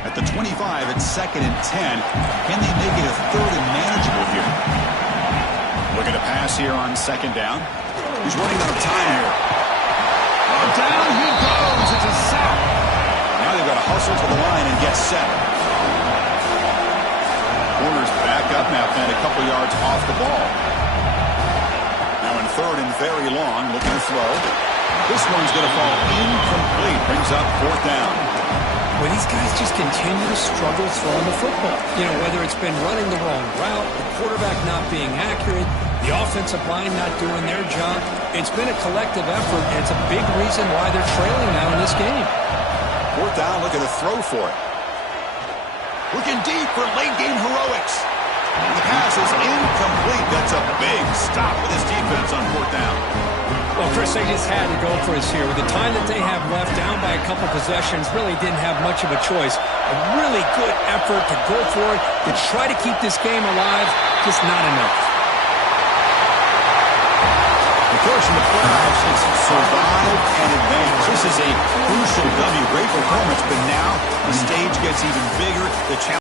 At the 25, it's 2nd and 10. Can they make it a 3rd and manageable here? Looking to pass here on 2nd down. He's running out of time here. Down he goes. It's a sack. Now they've got to hustle to the line and get set. Corners back up now, playing a couple yards off the ball. Now in 3rd and very long, looking to throw. This one's going to fall incomplete. Brings up 4th down. Well, these guys just continue to struggle throwing the football. You know, whether it's been running the wrong route, the quarterback not being accurate, the offensive line not doing their job. It's been a collective effort, and it's a big reason why they're trailing now in this game. 4th down, looking to throw for it. Looking deep for late-game heroics. And the pass is incomplete. That's a big stop with his defense on 4th down. Well, Chris, they just had to go for us here. With the time that they have left, down by a couple possessions, really didn't have much of a choice. A really good effort to go for it, to try to keep this game alive, just not enough. Of course, in the playoffs, it's survive and advance. This is a crucial W. Great performance, but now the stage gets gets even bigger. The challenge